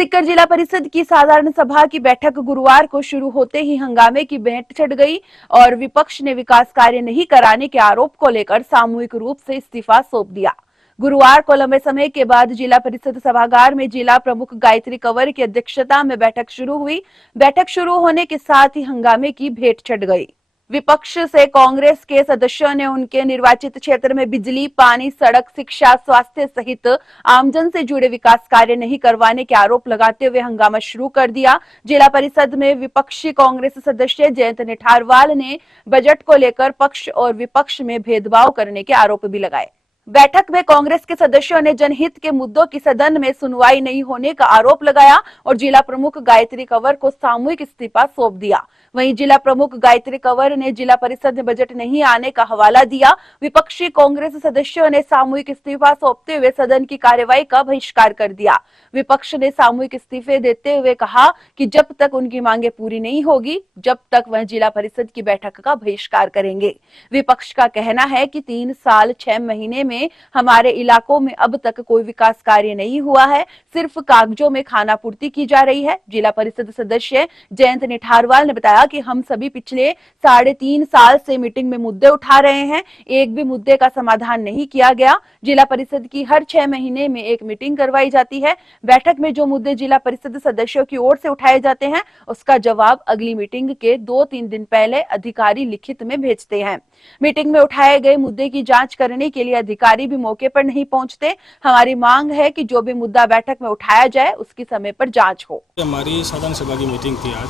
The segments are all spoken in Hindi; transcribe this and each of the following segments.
सीकर जिला परिषद की साधारण सभा की बैठक गुरुवार को शुरू होते ही हंगामे की भेंट चढ़ गई और विपक्ष ने विकास कार्य नहीं कराने के आरोप को लेकर सामूहिक रूप से इस्तीफा सौंप दिया। गुरुवार को लंबे समय के बाद जिला परिषद सभागार में जिला प्रमुख गायत्री कंवर की अध्यक्षता में बैठक शुरू हुई। बैठक शुरू होने के साथ ही हंगामे की भेंट चढ़ गई। विपक्ष से कांग्रेस के सदस्यों ने उनके निर्वाचित क्षेत्र में बिजली, पानी, सड़क, शिक्षा, स्वास्थ्य सहित आमजन से जुड़े विकास कार्य नहीं करवाने के आरोप लगाते हुए हंगामा शुरू कर दिया। जिला परिषद में विपक्षी कांग्रेस सदस्य जयंत निठारवाल ने बजट को लेकर पक्ष और विपक्ष में भेदभाव करने के आरोप भी लगाए। बैठक में कांग्रेस के सदस्यों ने जनहित के मुद्दों की सदन में सुनवाई नहीं होने का आरोप लगाया और जिला प्रमुख गायत्री कंवर को सामूहिक इस्तीफा सौंप दिया। वहीं जिला प्रमुख गायत्री कंवर ने जिला परिषद में बजट नहीं आने का हवाला दिया। विपक्षी कांग्रेस सदस्यों ने सामूहिक इस्तीफा सौंपते हुए सदन की कार्यवाही का बहिष्कार कर दिया। विपक्ष ने सामूहिक इस्तीफे देते हुए कहा कि जब तक उनकी मांगे पूरी नहीं होगी, जब तक वह जिला परिषद की बैठक का बहिष्कार करेंगे। विपक्ष का कहना है कि 3 साल 6 महीने में हमारे इलाकों में अब तक कोई विकास कार्य नहीं हुआ है, सिर्फ कागजों में खानापूर्ति की जा रही है। जिला परिषद सदस्य जयंत निठारवाल ने बताया कि हम सभी पिछले 3.5 साल से मीटिंग में मुद्दे उठा रहे हैं, एक भी मुद्दे का समाधान नहीं किया गया। जिला परिषद की हर 6 महीने में एक मीटिंग करवाई जाती है। बैठक में जो मुद्दे जिला परिषद सदस्यों की ओर से उठाए जाते हैं, उसका जवाब अगली मीटिंग के 2-3 दिन पहले अधिकारी लिखित में भेजते हैं। मीटिंग में उठाए गए मुद्दे की जांच करने के लिए अधिकारी भी मौके पर नहीं पहुंचते। हमारी मांग है कि जो भी मुद्दा बैठक में उठाया जाए उसकी समय पर जांच हो। हमारी साधारण सभा की मीटिंग थी आज।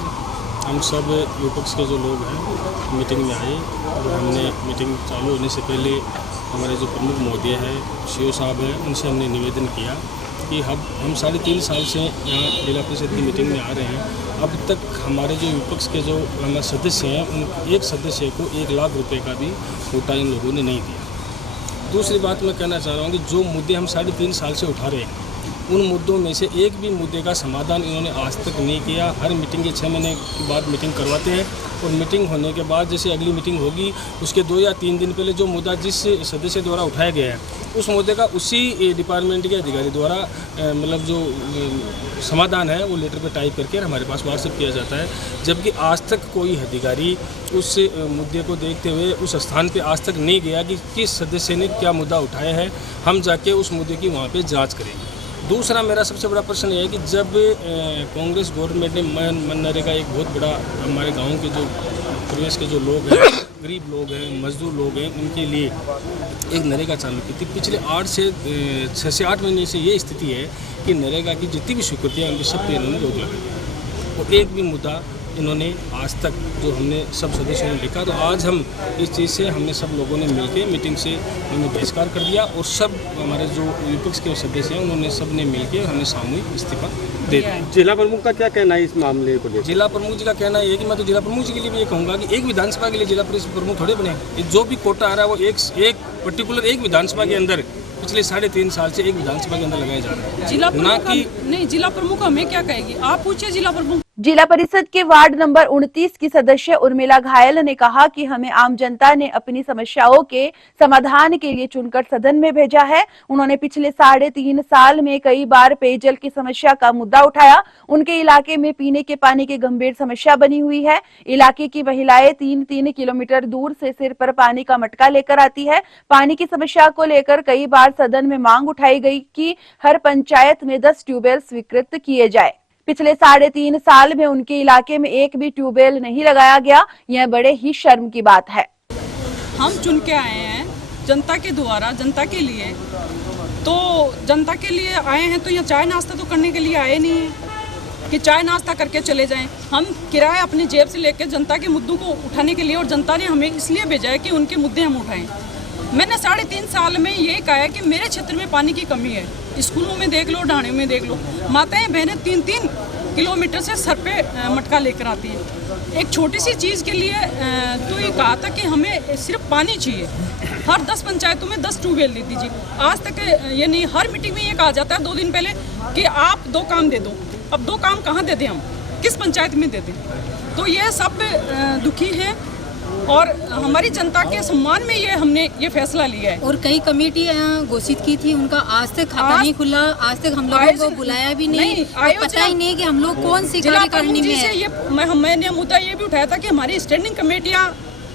हम सब विपक्ष के जो लोग हैं मीटिंग में आए और हमने मीटिंग चालू होने से पहले हमारे जो प्रमुख महोदय है सीओ साहब हैं, उनसे हमने निवेदन किया कि हम 3.5 साल से यहाँ जिला परिषद की मीटिंग में आ रहे हैं। अब तक हमारे जो विपक्ष के जो हमारे सदस्य हैं उन एक सदस्य को 1 लाख रुपए का भी कोटा इन लोगों ने नहीं दिया। दूसरी बात मैं कहना चाह रहा हूँ कि जो मुद्दे हम 3.5 साल से उठा रहे हैं उन मुद्दों में से एक भी मुद्दे का समाधान इन्होंने आज तक नहीं किया। हर मीटिंग के 6 महीने के बाद मीटिंग करवाते हैं और मीटिंग होने के बाद जैसे अगली मीटिंग होगी उसके 2 या 3 दिन पहले जो मुद्दा जिस सदस्य द्वारा उठाया गया है उस मुद्दे का उसी डिपार्टमेंट के अधिकारी द्वारा मतलब जो समाधान है वो लेटर पे टाइप करके हमारे पास व्हाट्सएप किया जाता है। जबकि आज तक कोई अधिकारी उस मुद्दे को देखते हुए उस स्थान पे आज तक नहीं गया कि किस सदस्य ने क्या मुद्दा उठाया है, हम जाके उस मुद्दे की वहाँ पे जांच करेंगे। दूसरा मेरा सबसे बड़ा प्रश्न ये है कि जब कांग्रेस गवर्नमेंट ने मनरेगा एक बहुत बड़ा हमारे गाँव के जो प्रदेश के जो लोग हैं, गरीब लोग हैं, मजदूर लोग हैं, उनके लिए एक नरेगा चालू की थी। पिछले 6 से 8 महीने से ये स्थिति है कि नरेगा की जितनी भी स्वीकृतियाँ उनकी सब पे इन्होंने रोक लगाई और एक भी मुद्दा इन्होंने आज तक जो हमने सब सदस्यों ने लिखा। तो आज हम इस चीज़ से हमने सब लोगों ने मिलकर मीटिंग से उन्होंने बहिष्कार कर दिया और सब हमारे जो विपक्ष के सदस्य हैं उन्होंने सब ने मिलकर हमने सामूहिक इस्तीफा दे दिया। जिला प्रमुख का क्या कहना है इस मामले को लेकर? जिला प्रमुख जी का कहना है कि मैं तो जिला प्रमुख जी के लिए भी ये कहूँगा कि एक विधानसभा के लिए जिला परिषद प्रमुख थोड़े बने। जो भी कोटा आ रहा है वो एक पर्टिकुलर एक विधानसभा के अंदर पिछले 3.5 साल से एक विधानसभा के अंदर लगाया जा रहा है। जिला प्रमुख हमें क्या कहेगी? आप पूछिए जिला प्रमुख। जिला परिषद के वार्ड नंबर 29 की सदस्य उर्मिला घायल ने कहा कि हमें आम जनता ने अपनी समस्याओं के समाधान के लिए चुनकर सदन में भेजा है। उन्होंने पिछले 3.5 साल में कई बार पेयजल की समस्या का मुद्दा उठाया। उनके इलाके में पीने के पानी की गंभीर समस्या बनी हुई है। इलाके की महिलाएं 3 किलोमीटर दूर से सिर पर पानी का मटका लेकर आती है। पानी की समस्या को लेकर कई बार सदन में मांग उठाई गई कि हर पंचायत में 10 ट्यूबवेल स्वीकृत किए जाए। पिछले 3.5 साल में उनके इलाके में एक भी ट्यूबवेल नहीं लगाया गया। यह बड़े ही शर्म की बात है। हम चुन के आए हैं जनता के द्वारा, जनता के लिए, तो जनता के लिए आए हैं तो यहाँ चाय नाश्ता तो करने के लिए आए नहीं है कि चाय नाश्ता करके चले जाएं। हम किराया अपनी जेब से लेकर जनता के मुद्दों को उठाने के लिए, और जनता ने हमें इसलिए भेजा है कि उनके मुद्दे हम उठाएं। मैंने 3.5 साल में ये कहा है कि मेरे क्षेत्र में पानी की कमी है। स्कूलों में देख लो, ढाणियों में देख लो, माताएं बहनें 3 किलोमीटर से सर पे मटका लेकर आती हैं। एक छोटी सी चीज़ के लिए तो ये कहा था कि हमें सिर्फ पानी चाहिए। हर 10 पंचायतों में 10 ट्यूबवेल दे दीजिए। आज तक ये नहीं, हर मीटिंग में ये कहा जाता है 2 दिन पहले कि आप 2 काम दे दो। अब 2 काम कहाँ दे दें हम, किस पंचायत में दे दें? तो ये सब दुखी हैं और हमारी जनता के सम्मान में हमने ये फैसला लिया है। और कई कमेटियां घोषित की थी, उनका आज तक खाता नहीं खुला, आज तक हम लोगों को बुलाया भी नहीं और पता ही नहीं कि हम लोग कौन सी कार्यकारिणी में है। मैंने मुद्दा ये भी उठाया था कि हमारी स्टैंडिंग कमेटियां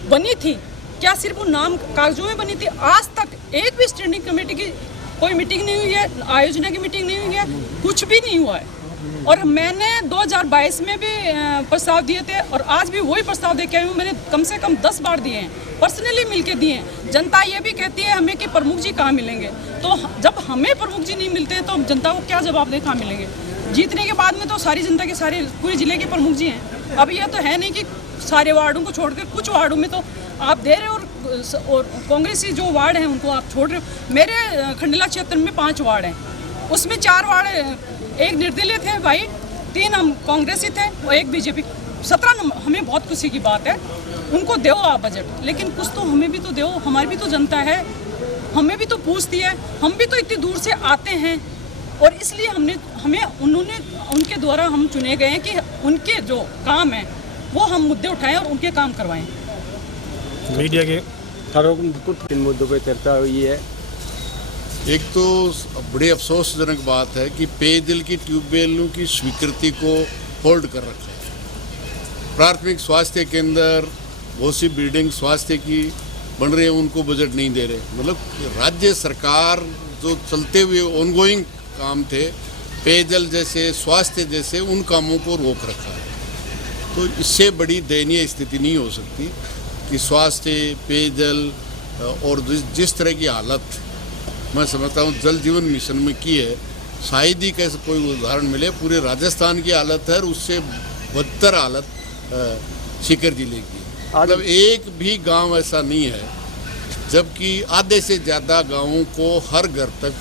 बनी थी, क्या सिर्फ वो नाम कागजों में बनी थी? आज तक एक भी स्टैंडिंग कमेटी की कोई मीटिंग नहीं हुई है, आयोजना की मीटिंग नहीं हुई है, कुछ भी नहीं हुआ है। और मैंने 2022 में भी प्रस्ताव दिए थे और आज भी वही प्रस्ताव दे के आई हूँ। मैंने कम से कम 10 बार दिए हैं, पर्सनली मिलके दिए हैं। जनता ये भी कहती है हमें कि प्रमुख जी कहाँ मिलेंगे, तो जब हमें प्रमुख जी नहीं मिलते तो जनता को क्या जवाब दे कहाँ मिलेंगे? जीतने के बाद में तो सारी जनता के सारे पूरे जिले के प्रमुख जी हैं। अब ये तो है नहीं कि सारे वार्डों को छोड़कर कुछ वार्डों में तो आप दे रहे हो और कांग्रेसी जो वार्ड हैं उनको आप छोड़ रहे हो। मेरे खंडला क्षेत्र में 5 वार्ड हैं, उसमें 4 वार्ड एक निर्दलीय थे भाई, 3 हम कांग्रेसी थे और एक बीजेपी। 17 नंबर, हमें बहुत खुशी की बात है। उनको दो आप बजट, लेकिन कुछ तो हमें भी तो दो, हमारी भी तो जनता है, हमें भी तो पूछती है, हम भी तो इतनी दूर से आते हैं। और इसलिए उनके द्वारा हम चुने गए हैं कि उनके जो काम है वो हम मुद्दे उठाएं और उनके काम करवाएं। मीडिया के कुछ किन मुद्दों पर चर्चा हुई है? एक तो बड़ी अफसोसजनक बात है कि पेयजल की ट्यूबवेलों की स्वीकृति को होल्ड कर रखा है। प्राथमिक स्वास्थ्य केंद्र, बहुत सी बिल्डिंग स्वास्थ्य की बन रही है, उनको बजट नहीं दे रहे। मतलब राज्य सरकार जो चलते हुए ऑनगोइंग काम थे, पेयजल जैसे, स्वास्थ्य जैसे, उन कामों को रोक रखा है। तो इससे बड़ी दयनीय स्थिति नहीं हो सकती कि स्वास्थ्य, पेयजल और जिस तरह की हालत मैं समझता हूँ जल जीवन मिशन में की है, शायद ही कैसे कोई उदाहरण मिले। पूरे राजस्थान की हालत है और उससे बदतर हालत सीकर जिले की। मतलब एक भी गांव ऐसा नहीं है, जबकि आधे से ज़्यादा गांवों को हर घर तक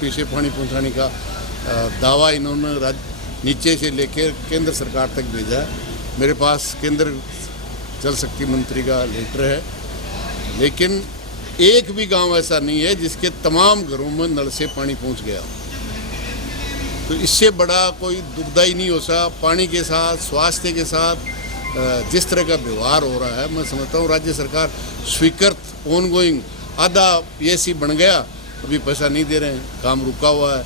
पीछे पानी पहुंचाने का दावा इन्होंने नीचे से लेकर केंद्र सरकार तक भेजा है। मेरे पास केंद्र जल शक्ति मंत्री का लेटर है, लेकिन एक भी गांव ऐसा नहीं है जिसके तमाम घरों में नल से पानी पहुंच गया। तो इससे बड़ा कोई दुखदाई नहीं हो सकता। पानी के साथ, स्वास्थ्य के साथ जिस तरह का व्यवहार हो रहा है, मैं समझता हूँ राज्य सरकार स्वीकृत ऑनगोइंग, आधा पीएससी बन गया, अभी पैसा नहीं दे रहे हैं, काम रुका हुआ है।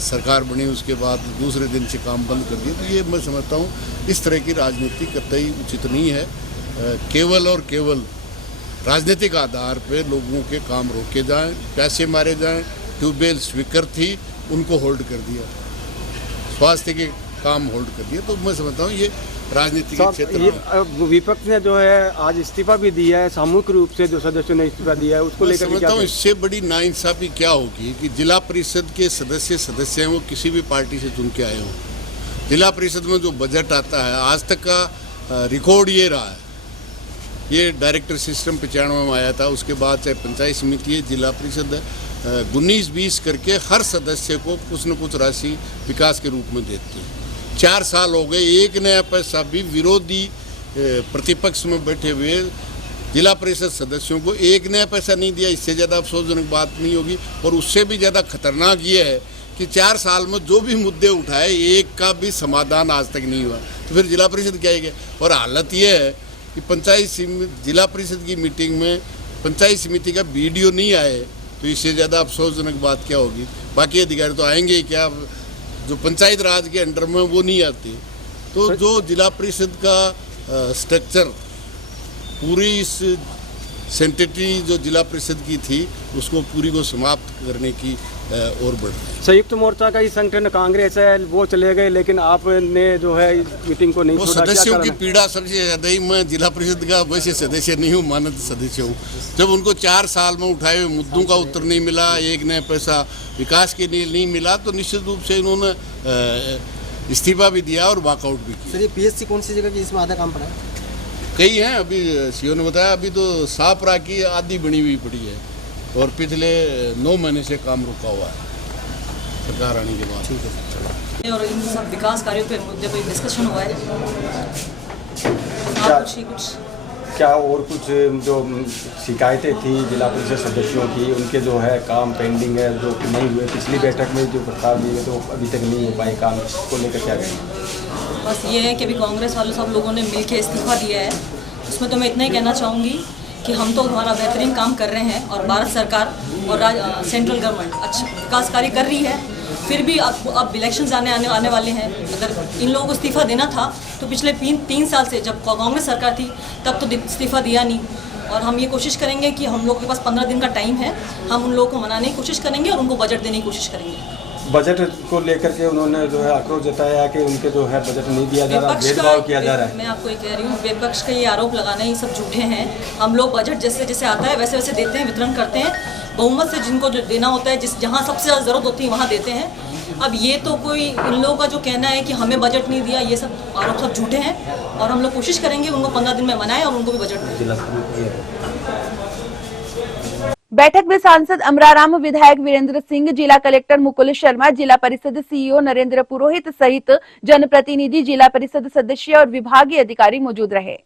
सरकार बनी उसके बाद दूसरे दिन से काम बंद कर दिया। तो ये मैं समझता हूँ इस तरह की राजनीति कतई उचित नहीं है। केवल और केवल राजनीतिक आधार पे लोगों के काम रोके जाएं, पैसे मारे जाएं। ट्यूबवेल स्वीकृत थी, उनको होल्ड कर दिया, स्वास्थ्य के काम होल्ड कर दिया। तो मैं समझता हूँ ये राजनीति के क्षेत्र में विपक्ष ने जो है आज इस्तीफा भी दिया है, सामूहिक रूप से जो सदस्यों ने इस्तीफा दिया है, उसको लेकर समझता हूँ इससे बड़ी नाइंसाफी क्या होगी कि जिला परिषद के सदस्य हैं वो किसी भी पार्टी से चुन के आए हों। जिला परिषद में जो बजट आता है, आज तक का रिकॉर्ड ये रहा है। ये डायरेक्टर सिस्टम 95 में आया था, उसके बाद चाहे पंचायत समिति है, जिला परिषद है, 19-20 करके हर सदस्य को कुछ न कुछ राशि विकास के रूप में देती है। 4 साल हो गए, एक नया पैसा भी विरोधी प्रतिपक्ष में बैठे हुए जिला परिषद सदस्यों को एक नया पैसा नहीं दिया। इससे ज़्यादा अफसोसजनक बात नहीं होगी। और उससे भी ज़्यादा खतरनाक ये है कि 4 साल में जो भी मुद्दे उठाए, एक का भी समाधान आज तक नहीं हुआ। तो फिर जिला परिषद क्या है? और हालत ये है कि जिला परिषद की मीटिंग में पंचायत समिति का वीडियो नहीं आए, तो इससे ज़्यादा अफसोसजनक बात क्या होगी? बाकी अधिकारी तो आएंगे ही क्या, जो पंचायत राज के अंडर में वो नहीं आते। तो जो जिला परिषद का स्ट्रक्चर, पूरी इस सेंटिटी जो जिला परिषद की थी, उसको पूरी को समाप्त करने की और बढ़ रही है। संयुक्त मोर्चा का ही संगठन कांग्रेस है, वो चले गए, लेकिन आपने जो है इस मीटिंग को नहीं वो छोड़ा। सदस्यों की पीड़ा सबसे ज़्यादा ही। मैं जिला परिषद का वैसे सदस्य नहीं हूँ, मानद सदस्य हूँ। जब उनको 4 साल में उठाए हुए मुद्दों का उत्तर नहीं मिला, एक नया पैसा विकास के लिए नहीं मिला, तो निश्चित रूप से इन्होंने इस्तीफा भी दिया और वॉकआउट भी किया। सर, ये पीएससी कौन सी जगह की, इसमें आधा काम पड़ा है? कई हैं, अभी सीओ ने बताया, अभी तो सापरा की आधी बनी हुई पड़ी है और पिछले 9 महीने से काम रुका हुआ है सरकार आने के बाद। ठीक है। और इन सब विकास कार्यों पे मुद्दे पे डिस्कशन हुआ है। क्या और कुछ जो शिकायतें थी जिला परिषद सदस्यों की, उनके जो है काम पेंडिंग है, जो नहीं हुए? पिछली बैठक में जो प्रस्ताव दिए तो अभी तक नहीं हो पाए, काम को लेकर क्या करें? बस ये है कि अभी कांग्रेस वालों सब लोगों ने मिलकर इस्तीफा दिया है, उसमें तो मैं इतना ही कहना चाहूँगी कि हम तो हमारा बेहतरीन काम कर रहे हैं और भारत सरकार और सेंट्रल गवर्नमेंट अच्छा विकास कार्य कर रही है। फिर भी अब इलेक्शंस आने वाले हैं। अगर इन लोगों को इस्तीफ़ा देना था तो पिछले 3 साल से जब कांग्रेस सरकार थी तब तो इस्तीफ़ा दिया नहीं। और हम ये कोशिश करेंगे कि हम लोग के पास 15 दिन का टाइम है, हम उन लोगों को मनाने की कोशिश करेंगे और उनको बजट देने की कोशिश करेंगे। बजट को लेकर के उन्होंने जो है आक्रोश जताया कि उनके जो है बजट नहीं दिया जा रहा, भेदभाव किया जा रहा है। मैं आपको ये कह रही हूँ, विपक्ष का ये आरोप लगाना ये सब झूठे हैं। हम लोग बजट जैसे जैसे आता है वैसे वैसे देते हैं, वितरण करते हैं। बहुमत से जिनको जो देना होता है, जहाँ सबसे ज़्यादा ज़रूरत होती है वहाँ देते हैं। अब ये तो कोई इन लोगों का जो कहना है कि हमें बजट नहीं दिया, ये सब आरोप सब झूठे हैं। और हम लोग कोशिश करेंगे उनको 15 दिन में मनाएं और उनको भी बजट दें। बैठक में सांसद अमराराम, विधायक वीरेंद्र सिंह, जिला कलेक्टर मुकुल शर्मा, जिला परिषद सीईओ नरेंद्र पुरोहित सहित जनप्रतिनिधि, जिला परिषद सदस्य और विभागीय अधिकारी मौजूद रहे।